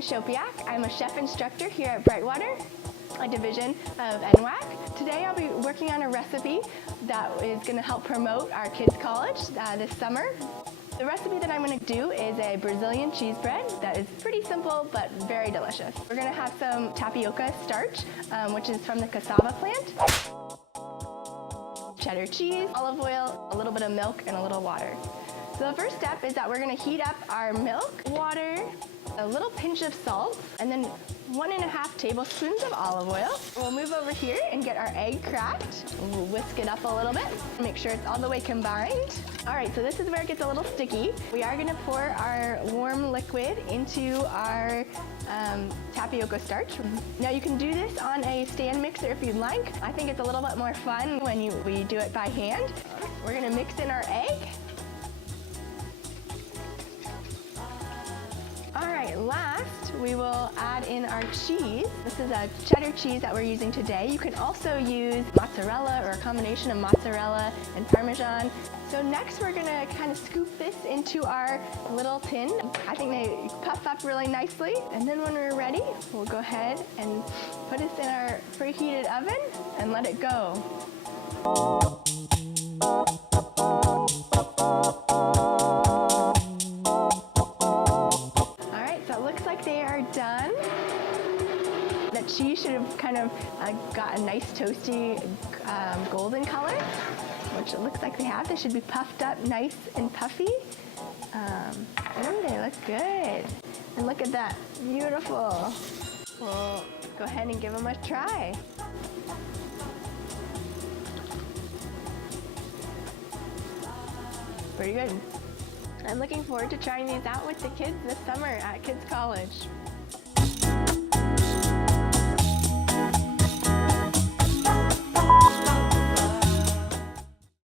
Erin Szopiak. I'm a chef instructor here at Brightwater, a division of NWACC. Today I'll be working on a recipe that is going to help promote our kids' college this summer. The recipe that I'm going to do is a Brazilian cheese bread that is pretty simple but very delicious. We're going to have some tapioca starch, which is from the cassava plant, cheddar cheese, olive oil, a little bit of milk, and a little water. So the first step is that we're going to heat up our milk, water, a little pinch of salt, and then 1.5 tablespoons of olive oil. We'll move over here and get our egg cracked. We'll whisk it up a little bit, make sure it's all the way combined. All right, so this is where it gets a little sticky. We are gonna pour our warm liquid into our tapioca starch. Now you can do this on a stand mixer if you'd like. I think it's a little bit more fun when we do it by hand. We're gonna mix in our egg. All right, last we will add in our cheese. This is a cheddar cheese that we're using today. You can also use mozzarella or a combination of mozzarella and Parmesan. So next we're gonna kind of scoop this into our little tin. I think they puff up really nicely. And then when we're ready, we'll go ahead and put this in our preheated oven and let it go. They are done. The cheese should have kind of got a nice toasty golden color, which it looks like they have. They should be puffed up nice and puffy. They look good. And look at that, beautiful. We'll go ahead and give them a try. Pretty good. I'm looking forward to trying these out with the kids this summer at Kids College.